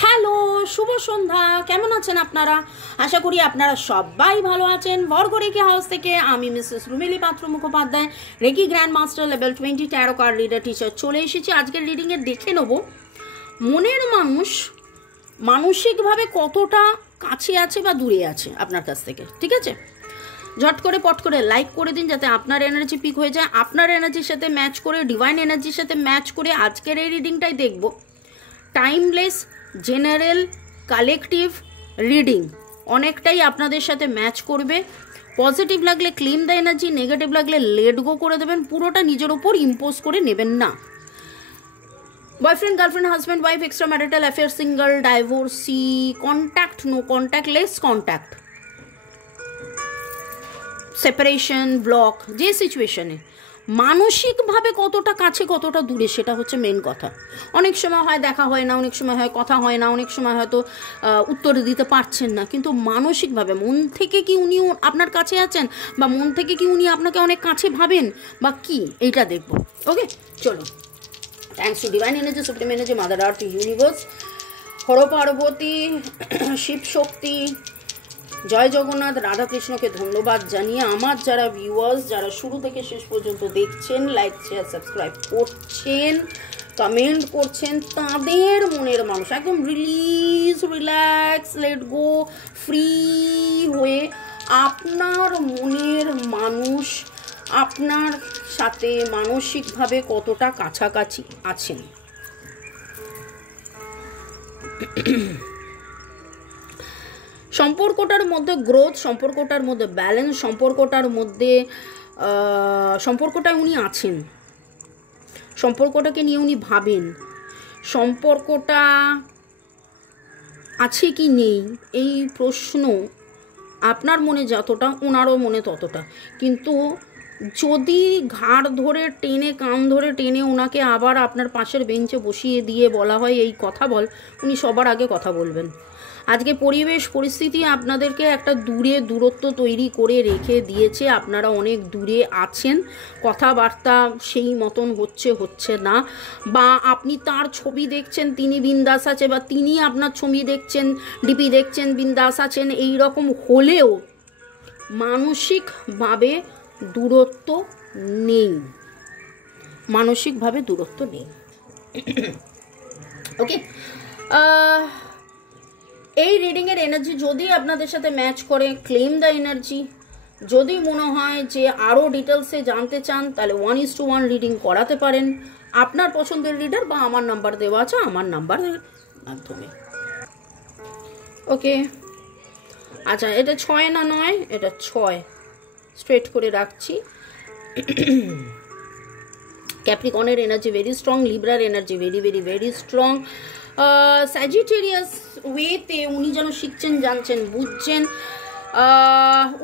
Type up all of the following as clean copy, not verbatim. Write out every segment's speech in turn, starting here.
Hello, শুভ সন্ধ্যা। কেমন আছেন আপনারা? আশা করি আপনারা সবাই ভালো আছেন। বরগরেকি হাউস থেকে আমি Mrs Rumili Patra Mukhopadhyay, reiki grand master level 20 tarot card reader teacher চলে এসেছি। আজকের রিডিংয়ে দেখে নেব মনের মানুষ মানসিকভাবে কতটা কাছে আছে বা দূরে আছে আপনার কাছ থেকে। ঠিক আছে, ঝট করে পট করে লাইক করে দিন যাতে আপনার এনার্জি পিক হয়ে যায়। আপনার এনার্জির সাথে ম্যাচ করে, ডিভাইন এনার্জির সাথে ম্যাচ করে আজকের এই রিডিংটাই দেখব। টাইমলেস, জেনারেল, কালেকটিভ রিডিং অনেকটাই আপনাদের সাথে ম্যাচ করবে। পজিটিভ লাগলে ক্লেম দ্য এনার্জি, নেগেটিভ লাগলে লেট গো করে দেবেন। পুরোটা নিজের ওপর ইম্পোজ করে নেবেন না। Boyfriend, girlfriend, husband, wife, extra marital affair, single, divorcee, contact, no contact, less contact, separation, block, যে সিচুয়েশনে মানসিকভাবে কতটা কাছে কতটা দূরে সেটা হচ্ছে মেন কথা। অনেক সময় হয় দেখা হয় না, অনেক সময় হয় কথা হয় না, অনেক সময় হয়তো উত্তর দিতে পারছেন না, কিন্তু মানসিকভাবে মন থেকে কি উনি আপনার কাছে আছেন বা মন থেকে কি উনি আপনাকে অনেক কাছে ভাবেন বা কি, এইটা দেখবো। ওকে, চলো। Thanks to divine energy, supreme energy, mother earth, universe, Har Parvati, Shiv Shakti, জয় জগন্নাথ, রাধাকৃষ্ণকে ধন্যবাদ জানিয়ে আমার যারা ভিউয়ার্স, যারা শুরু থেকে শেষ পর্যন্ত দেখছেন, লাইক শেয়ার সাবস্ক্রাইব করছেন, কমেন্ট করছেন, তাদের মনের মানুষ একদম রিল্যাক্স, লেট গো, ফ্রি হয়ে আপনার মনের মানুষ আপনার সাথে মানসিকভাবে কতটা কাছাকাছি আছেন। সম্পর্কটার মধ্যে গ্রোথ, সম্পর্কটার মধ্যে ব্যালেন্স, সম্পর্কটার মধ্যে সম্পর্কটায় উনি আছেন, সম্পর্কটাকে নিয়ে উনি ভাবেন, সম্পর্কটা আছে কি নেই এই প্রশ্ন আপনার মনে যতটা ওনারও মনে ততটা। কিন্তু যদি ঘাড় ধরে টেনে, কান ধরে টেনে ওনাকে আবার আপনার পাশের বেঞ্চে বসিয়ে দিয়ে বলা হয় এই কথা বল, উনি সবার আগে কথা বলবেন। আজকে পরিবেশ পরিস্থিতি আপনাদেরকে একটা দূরত্ব তৈরি করে রেখে দিয়েছে। আপনারা অনেক দূরে আছেন, কথাবার্তা সেই মতন হচ্ছে না, বা আপনি তার ছবি দেখছেন তিনি বিন্দাস আছে, বা তিনি আপনার ছবি দেখছেন, ডিপি দেখছেন বিন্দাস আছেন, এই রকম হলেও মানসিকভাবে দূরত্ব নেই, মানসিকভাবে দূরত্ব নেই। ওকে, এই রিডিংয়ের এনার্জি যদি আপনাদের সাথে ম্যাচ করে, ক্লেম দ্য এনার্জি। যদি মনে হয় যে আরও ডিটেলসে জানতে চান তাহলে 1:1 রিডিং করাতে পারেন আপনার পছন্দের রিডার, বা আমার নাম্বার দেওয়া আছে, আমার নাম্বারের মাধ্যমে। ওকে, আচ্ছা, এটা 6 না 9? এটা 6। স্ট্রেট করে রাখছি। ক্যাপ্রিকনের এনার্জি ভেরি স্ট্রং, লিব্রার energy very very very strong. Sagittarius ওয়েতে উনি যেন শিখছেন, জানছেন, বুঝছেন,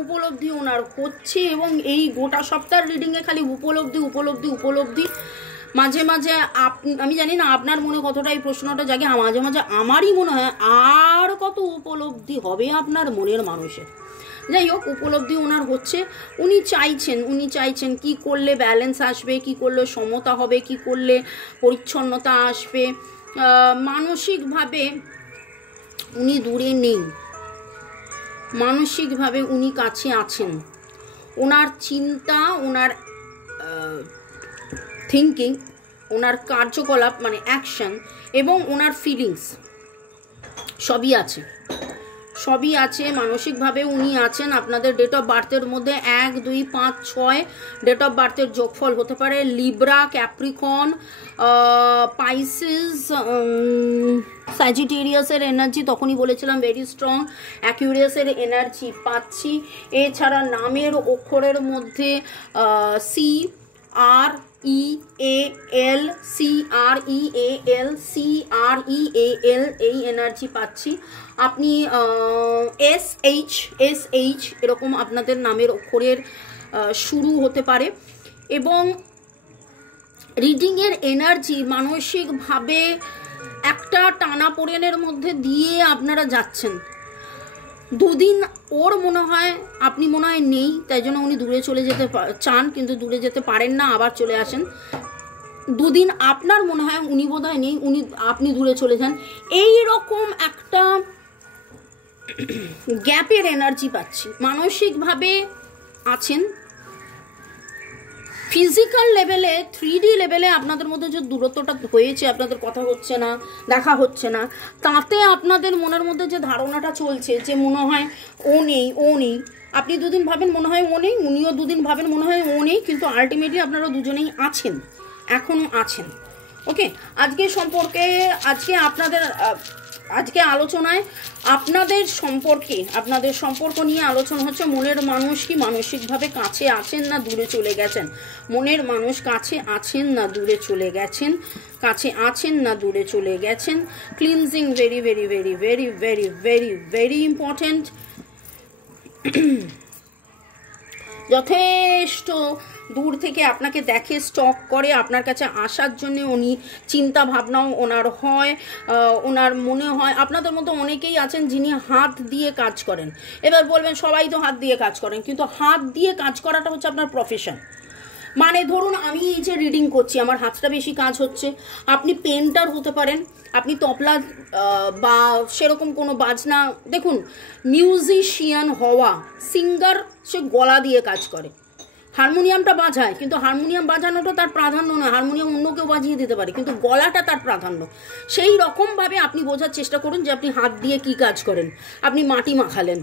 উপলব্ধি ওনার হচ্ছে, এবং এই গোটা সপ্তাহ রিডিংয়ে খালি উপলব্ধি। মাঝে মাঝে আমি জানি না আপনার মনে কতটা এই প্রশ্নটা জাগে, মাঝে মাঝে আমারই মনে হয় আর কত উপলব্ধি হবে আপনার মনের মানুষের। যাই হোক, উপলব্ধি ওনার হচ্ছে। উনি চাইছেন কি করলে ব্যালেন্স আসবে, কি করলে সমতা হবে, কি করলে পরিচ্ছন্নতা আসবে। মানসিকভাবে উনি দূরে নেই, মানসিকভাবে উনি কাছে আছেন। ওনার চিন্তা, ওনার থিঙ্কিং, ওনার কার্যকলাপ মানে অ্যাকশন, এবং ওনার ফিলিংস সবই আছে। মানসিকভাবে উনি আছেন। আপনাদের ডেট অফ বার্থের মধ্যে 1, 2, 5, 6 ডেট অফ বার্থের যোগফল হতে পারে। লিব্রা, ক্যাপ্রিকন, পাইসিস, স্যাজিটেরিয়াসের এনার্জি তখনই বলেছিলাম ভেরি স্ট্রং। অ্যাকুয়ারিয়াসের এনার্জি পাচ্ছি। এছাড়া নামের অক্ষরের মধ্যে CREAL এই এনার্জি পাচ্ছি। আপনি SH এরকম আপনাদের নামের অক্ষরের শুরু হতে পারে। এবং রিডিংয়ের এনার্জি মানসিকভাবে একটা টানাপোড়েনের মধ্যে দিয়ে আপনারা যাচ্ছেন। দুদিন ওর মনে হয় আপনি মনে হয় নেই, তাই জন্য উনি দূরে চলে যেতে চান, কিন্তু দূরে যেতে পারেন না, আবার চলে আসেন। দুদিন আপনার মনে হয় উনি বোধহয় নেই, আপনি দূরে চলে যান, এই রকম একটা গ্যাপের এনার্জি পাচ্ছি। মানসিকভাবে আছেন, ফিজিক্যাল লেভেলে 3D লেভেলে আপনাদের মধ্যে যে দূরত্বটা হয়েছে, আপনাদের কথা হচ্ছে না, দেখা হচ্ছে না, তাতে আপনাদের মনের মধ্যে যে ধারণাটা চলছে যে মনে হয় ও নেই, ও নেই, আপনি দুদিন ভাবেন মনে হয় ও নেই, উনিও দুদিন ভাবেন মনে হয় ও নেই, কিন্তু আলটিমেটলি আপনারা দুজনেই আছেন, এখনও আছেন। ওকে, আজকে সম্পর্কে, আজকে আলোচনায় আপনাদের সম্পর্ক নিয়ে আলোচনা হচ্ছে। মনের মানুষ কি মানসিকভাবে কাছে আছেন না দূরে চলে গেছেন? মনের মানুষ কাছে আছেন না দূরে চলে গেছেন? কাছে আছেন না দূরে চলে গেছেন? Cleansing very very very very very very very important. যথেষ্ট দূর থেকে আপনাকে দেখে, স্টক করে, আপনার কাছে আসার জন্য উনি চিন্তা ভাবনাও ওনার হয়, ওনার মনে হয়। আপনাদের মতো অনেকেই আছেন যিনি হাত দিয়ে কাজ করেন। এবার বলবেন সবাই তো হাত দিয়ে কাজ করেন, কিন্তু হাত দিয়ে কাজ করাটা হচ্ছে আপনার প্রফেশন। মানে ধরুন আমি এই যে রিডিং করছি, আমার হাতটা বেশি কাজ হচ্ছে। আপনি পেন্টার হতে পারেন, আপনি তবলা বা সেরকম কোনো বাজনা, দেখুন মিউজিশিয়ান হওয়া, সিঙ্গার সে গলা দিয়ে কাজ করে, হারমোনিয়ামটা বাজায়, কিন্তু হারমোনিয়াম বাজানোটা তার প্রাধান্য নয়, হারমোনিয়াম অন্য কেউ বাজিয়ে দিতে পারে, কিন্তু গলাটা তার প্রাধান্য। সেই রকমভাবে আপনি বোঝার চেষ্টা করুন যে আপনি হাত দিয়ে কি কাজ করেন। আপনি মাটি মাখালেন,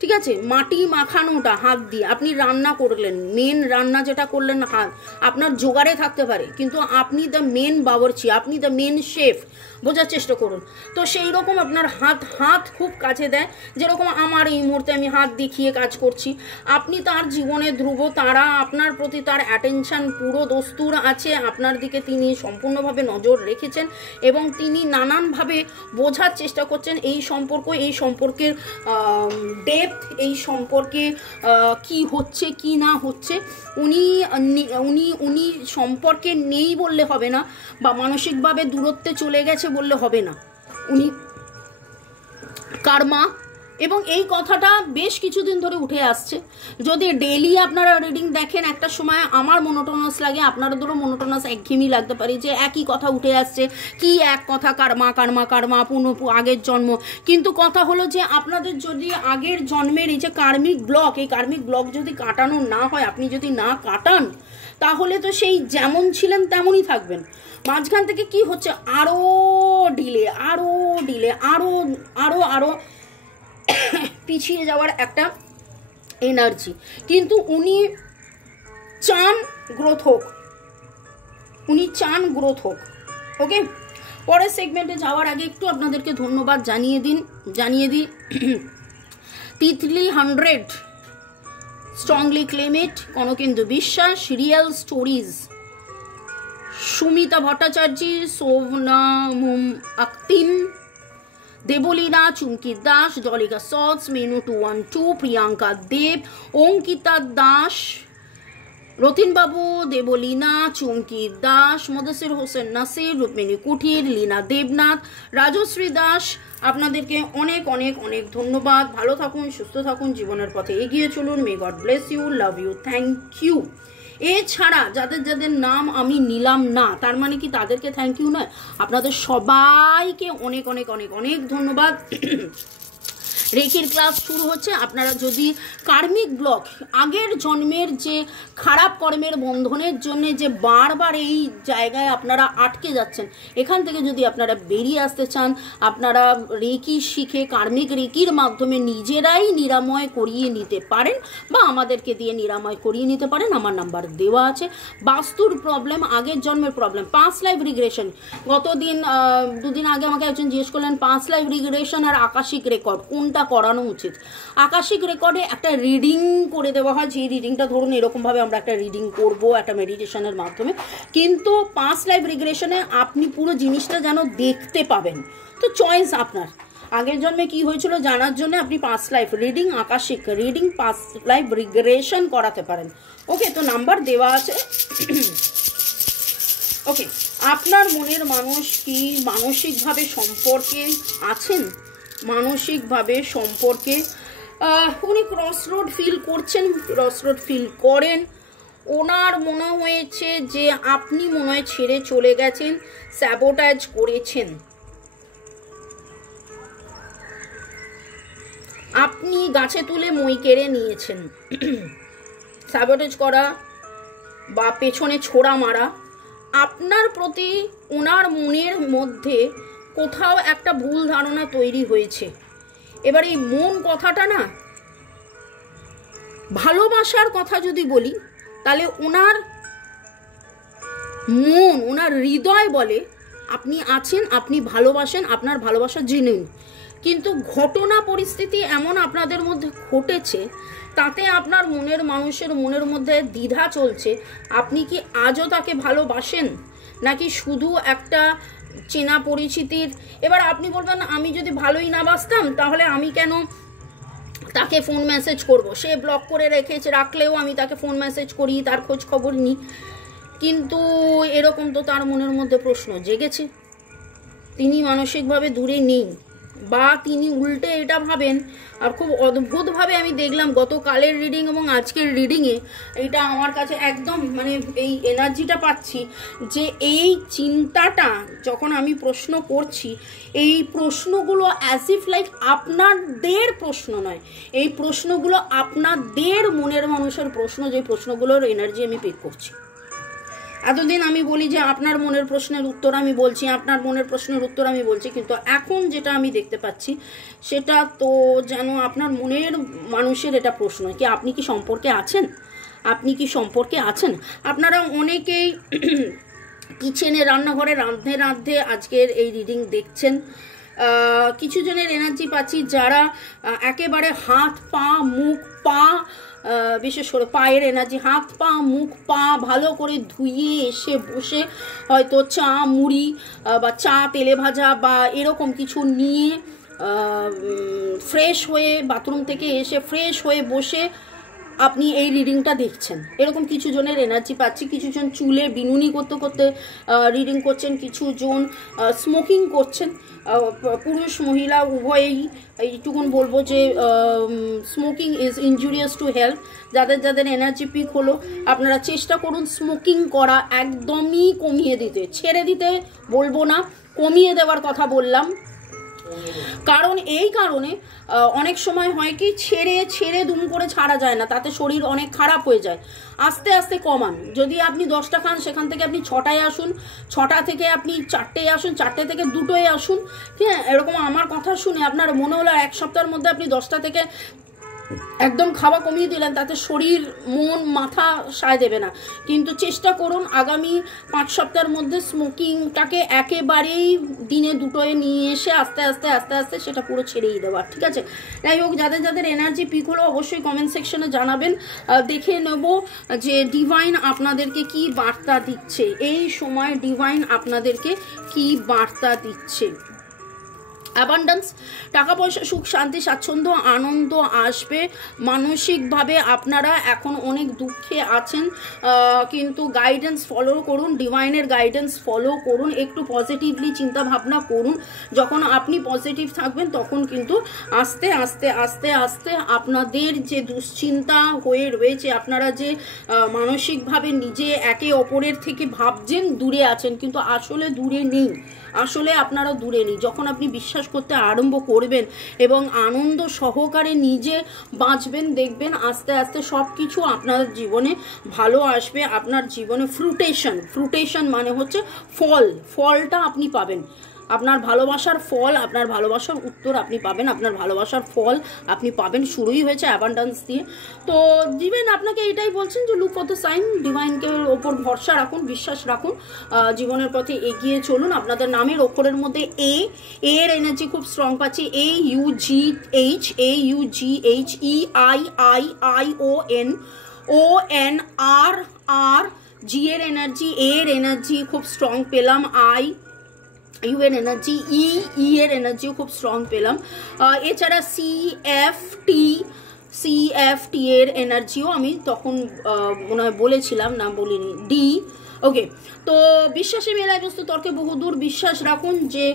ঠিক আছে, মাটি মাখানোটা হাত দিয়ে, আপনি রান্না করলেন, মেন রান্না যেটা করলেন হাত, আপনার জোগাড়ে থাকতে পারে, কিন্তু আপনি দ্য মেন বাবরচি, আপনি দ্য মেন শেফ, বোঝার চেষ্টা করুন। তো সেই রকম আপনার হাত খুব কাছে দেয়। যেরকম আমার এই মুহূর্তে আমি হাত দেখিয়ে কাজ করছি, আপনি তার জীবনে ধ্রুব তারা, আপনার প্রতি তার অ্যাটেনশন পুরো দস্তুর আছে, আপনার দিকে তিনি সম্পূর্ণভাবে নজর রেখেছেন এবং তিনি নানানভাবে বোঝার চেষ্টা করছেন এই সম্পর্কের ডেপথ, এই সম্পর্কে কি হচ্ছে কি না হচ্ছে। উনি সম্পর্কে নেই বললে হবে না, বা মানসিকভাবে দূরত্বে চলে গেছে বললে হবে না, উনি কার্মা। এবং এই কথাটা বেশ কিছুদিন ধরে উঠে আসছে। যদি ডেইলি আপনারা রিডিং দেখেন, একটা সময় আমার মনোটোনাস লাগে, আপনাদেরও মনোটোনাস একঘেয়েমি লাগতে পারে, যে একই কথা উঠে আসছে, কি এক কথা, কার্মা কার্মা কার্মা, আগের জন্ম। কিন্তু কথা হলো যে আপনাদের যদি আগের জন্মের এই যে কার্মিক ব্লক যদি কাটানো না হয়, আপনি যদি না কাটান, তাহলে তো সেই যেমন ছিলেন তেমনই থাকবেন। মাঝখান থেকে কি হচ্ছে, আরো ডিলে আরো পিছিয়ে যাওয়ার একটা এনার্জি। কিন্তু উনি চান গ্রোথ হোক, ওকে। পরের সেগমেন্টে যাওয়ার আগে একটু আপনাদেরকে ধন্যবাদ জানিয়ে দিই। তিতলি 100 স্ট্রংলি ক্লেম ইট, কনকেন্দু বিশ্বাস, রিয়েল স্টোরিজ, সুমিতা ভট্টাচার্য, সোভনা আক্তিম, দেবলীনা, চুমকি দাস, দলিকা সটস, মেনু 212, প্রিয়াঙ্কা দেব, অঙ্কিতা দাস, রতিনবাবু, দেবলীনা, চুমকি দাস, মদসির হোসেন নাসির, রুক্মিণী কুঠির, লীনা দেবনাথ, রাজশ্রী দাস, আপনাদেরকে অনেক অনেক অনেক ধন্যবাদ। ভালো থাকুন, সুস্থ থাকুন, জীবনের পথে এগিয়ে চলুন। May God bless you, love you, thank you. এছাড়া যাদের নাম আমি নিলাম না, তার মানে কি তাদেরকে থ্যাংক ইউ নয়? আপনাদের সবাইকে অনেক অনেক অনেক অনেক ধন্যবাদ। রেকির ক্লাস শুরু হচ্ছে। আপনারা যদি কার্মিক ব্লক, আগের জন্মের যে খারাপ কর্মের বন্ধনের জন্য যে বারবার এই জায়গায় আপনারা আটকে যাচ্ছেন, এখান থেকে যদি আপনারা বেরিয়ে আসতে চান, আপনারা রেকি শিখে কার্মিক রেকির মাধ্যমে নিজেরাই নিরাময় করিয়ে নিতে পারেন, বা আমাদেরকে দিয়ে নিরাময় করিয়ে নিতে পারেন। আমার নাম্বার দেওয়া আছে। বাস্তুর প্রবলেম, আগের জন্মের প্রবলেম, 5 লাইফ রিগ্রেশন, দুদিন আগে আমাকে একজন জিজ্ঞেস করলেন 5 লাইফ রিগ্রেশন আর আকাশিক রেকর্ড কোনটা করানো উচিত। আকাশিক রেকর্ডে একটা রিডিং করে দেওয়া হয়, যে রিডিংটা ধরুন এরকমভাবে আমরা একটা রিডিং করব একটা মেডিটেশনের মাধ্যমে, কিন্তু 5 লাইফ রিগ্রেশনে আপনি পুরো জিনিসটা যেন দেখতে পাবেন। তো চয়েস আপনার, আগের জন্মে কি হয়েছিল জানার জন্য আপনি 5 life reading, Akashic reading, 5 life regression করাতে পারেন। ওকে, তো নাম্বার দেওয়া আছে। ওকে, আপনার মনের মানুষ কি মানসিকভাবে সম্পর্কে আছেন? মানসিকভাবে সম্পর্কে উনি ক্রসরোড ফিল করছেন, ক্রসরোড ফিল করেন, ওনার মনে হয়েছে যে আপনি মনে হয় ছেড়ে চলে গেছেন, স্যাবোটাজ করেছেন, আপনি গাছে তুলে মই কেড়ে নিয়েছেন। স্যাবোটাজ করা বা পেছনে ছোড়া মারা, আপনার প্রতি ওনার মনের মধ্যে কোথাও একটা ভুল ধারণা তৈরি হয়েছে। এবার এই মন কথাটা না, ভালোবাসার কথা যদি বলি তাহলে ওনার মন, ওনার হৃদয় বলে আপনি আছেন, আপনি ভালোবাসেন, আপনার ভালোবাসা জেনুইন। কিন্তু ঘটনা পরিস্থিতি এমন আপনাদের মধ্যে ঘটেছে, তাতে আপনার মানুষের মনের মধ্যে দ্বিধা চলছে, আপনি কি আজও তাকে ভালোবাসেন নাকি শুধু একটা চেনা পরিচিতির। এবার আপনি বলবেন আমি যদি ভালোই না বাসতাম তাহলে আমি কেন তাকে ফোন মেসেজ করব, সে ব্লক করে রাখলেও আমি তাকে ফোন মেসেজ করি, তার খোঁজ খবর নিই। কিন্তু এরকম তো তার মনের মধ্যে প্রশ্ন জেগেছে, তিনি মানসিকভাবে দূরে নেই, বা তিনি উল্টে এটা ভাবেন। আর খুব অদ্ভুতভাবে আমি দেখলাম গতকালের রিডিং এবং আজকের রিডিংয়ে, এটা আমার কাছে একদম মানে এই এনার্জিটা পাচ্ছি যে এই চিন্তাটা যখন আমি প্রশ্ন করছি, এই প্রশ্নগুলো অ্যাজ ইফ লাইক আপনাদের প্রশ্ন নয়, এই প্রশ্নগুলো আপনাদের মনের মানুষের প্রশ্ন, যে প্রশ্নগুলোর এনার্জি আমি পিক করছি। এতদিন আমি বলি যে আপনার মনের প্রশ্নের উত্তর আমি বলছি, আপনার মনের প্রশ্নের উত্তর আমি বলছি, কিন্তু এখন যেটা আমি দেখতে পাচ্ছি সেটা তো যেন আপনার মনের মানুষের এটা প্রশ্ন, কি আপনি কি সম্পর্কে আছেন, আপনি কি সম্পর্কে আছেন। আপনারা অনেকেই কিচেনে, রান্নাঘরে রাঁধতে রাঁধতে আজকের এই রিডিং দেখছেন। কিছু জনের এনার্জি পাচ্ছি যারা একেবারে হাত পা মুখ পা, বিশেষ করে পায়ের এনার্জি, হাত পা মুখ পা ভালো করে ধুয়ে এসে বসে হয়তো চা মুড়ি বা চা তেলে ভাজা বা এরকম কিছু নিয়ে ফ্রেশ হয়ে, বাথরুম থেকে এসে ফ্রেশ হয়ে বসে আপনি এই রিডিংটা দেখছেন, এরকম কিছু জনের এনার্জি পাচ্ছি। কিছু জন চুলে বিনুনি করতে করতে রিডিং করছেন, কিছু জন স্মোকিং করছেন। পুরুষ মহিলা উভয়েই এইটুকুন বলবো যে smoking is injurious to health. যাদের যাদের এনার্জি পিক হলো, আপনারা চেষ্টা করুন স্মোকিং করা একদমই কমিয়ে দিতে, ছেড়ে দিতে বলবো না, কমিয়ে দেওয়ার কথা বললাম। কারণ এই কারণে অনেক সময় হয় কি, ছেড়ে দুম করে ছাড়া যায় না, তাতে শরীর অনেক খারাপ হয়ে যায়। আস্তে আস্তে কমান। যদি আপনি 10টা খান, সেখান থেকে আপনি 6টায় আসুন, 6টা থেকে আপনি 4টেয় আসুন, 4টে থেকে 2টোয় আসুন। ঠিক আছে, এরকম আমার কথা শুনে আপনার মনে হলো 1 সপ্তাহের মধ্যে আপনি 10টা থেকে একদম খাওয়া কমিয়ে দিলেন, তাতে শরীর মন মাথা সায় দেবে না। কিন্তু চেষ্টা করুন আগামী 5 সপ্তাহের মধ্যে স্মোকিংটাকে একেবারেই দিনে 2টোয় নিয়ে এসে আস্তে আস্তে আস্তে আস্তে সেটা পুরো ছেড়েই দেওয়ার। ঠিক আছে, যাই হোক, যাদের যাদের এনার্জি পিক হলো অবশ্যই কমেন্ট সেকশনে জানাবেন। দেখে নেব যে ডিভাইন আপনাদেরকে কি বার্তা দিচ্ছে, এই সময় ডিভাইন আপনাদেরকে কি বার্তা দিচ্ছে। অ্যাবান্ডেন্স, টাকা পয়সা, সুখ শান্তি স্বাচ্ছন্দ্য আনন্দ আসবে। মানসিকভাবে আপনারা এখন অনেক দুঃখে আছেন, কিন্তু গাইডেন্স ফলো করুন, ডিভাইনের গাইডেন্স ফলো করুন, একটু পজিটিভলি চিন্তা ভাবনা করুন। যখন আপনি পজিটিভ থাকবেন তখন কিন্তু আস্তে আস্তে আস্তে আস্তে আপনাদের যে দুশ্চিন্তা হয়ে রয়েছে, আপনারা যে মানসিকভাবে নিজে একে অপরের থেকে ভাবছেন দূরে আছেন, কিন্তু আসলে দূরে নেই, আসলে আপনারা দূরে নেই। যখন আপনি বিশ্বাস করতে আরম্ভ করবেন এবং আনন্দ সহকারে নিজে বাঁচবেন, দেখবেন আস্তে আস্তে সব কিছু আপনার জীবনে ভালো আসবে। আপনার জীবনে ফ্রুটেশন মানে হচ্ছে ফলটা আপনি পাবেন, আপনার ভালোবাসার ফল, আপনার ভালোবাসার উত্তর আপনি পাবেন, আপনার ভালোবাসার ফল আপনি পাবেন। শুরুই হয়েছে অ্যাবান্ডেন্স দিয়ে। তো ডিভাইন আপনাকে এটাই বলছেন যে লুক ফর দ্য সাইন, ডিভাইনকে ওপর ভরসা রাখুন, বিশ্বাস রাখুন, জীবনের পথে এগিয়ে চলুন। আপনাদের নামের অক্ষরের মধ্যে এর এনার্জি খুব স্ট্রং পাচ্ছি। AUGHAUGHEIION জি এর এনার্জি খুব স্ট্রং পেলাম। ইউ এর এনার্জি, ই এর এনার্জিও খুব স্ট্রং পেলাম। এছাড়া CFT এর এনার্জিও আমি তখন মনে হয় বলেছিলাম, না বলিনি। ওকে, তো বিশ্বাসী মেলায় বস্তু তর্কে বহুদূর, বিশ্বাস রাখুন যে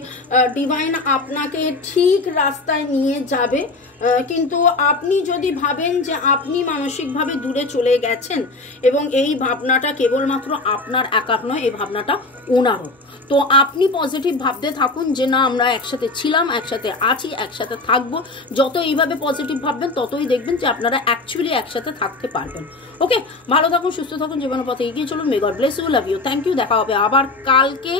ডিভাইন আপনাকে ঠিক রাস্তায় নিয়ে যাবে। কিন্তু আপনি যদি ভাবেন যে আপনি মানসিকভাবে দূরে চলে গেছেন, এবং এই ভাবনাটা কেবলমাত্র আপনার একার নয়, এই ভাবনাটা ওনারও, তো আপনি পজিটিভ ভাবতে থাকুন যে না, আমরা একসাথে ছিলাম, একসাথে আছি, একসাথে থাকবো। যত এইভাবে পজিটিভ ভাববেন ততই দেখবেন যে আপনারা অ্যাকচুয়ালি একসাথে থাকতে পারবেন। ওকে, ভালো থাকুন, সুস্থ থাকুন, জীবনের পথে এগিয়ে চলুন। May God bless you, love you, thank you. দেখা হবে আবার কালকে,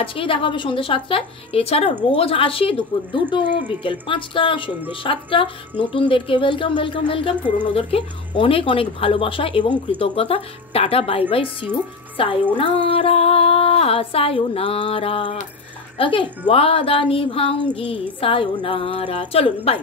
আজকেই দেখা হবে সন্ধ্যে 7টায়। এছাড়া রোজ আসি দুপুর 2টো, বিকেল 5টা, সন্ধ্যে 7টা। নতুনদেরকে ওয়েলকাম ওয়েলকাম ওয়েলকাম, পুরনোদেরকে অনেক অনেক ভালোবাসা এবং কৃতজ্ঞতা। Tata, bye bye, see you, সায়োনারা সায়োনারা। ওকে, ওয়াদা নিভাউঙ্গি, সায়োনারা। চলুন, বাই।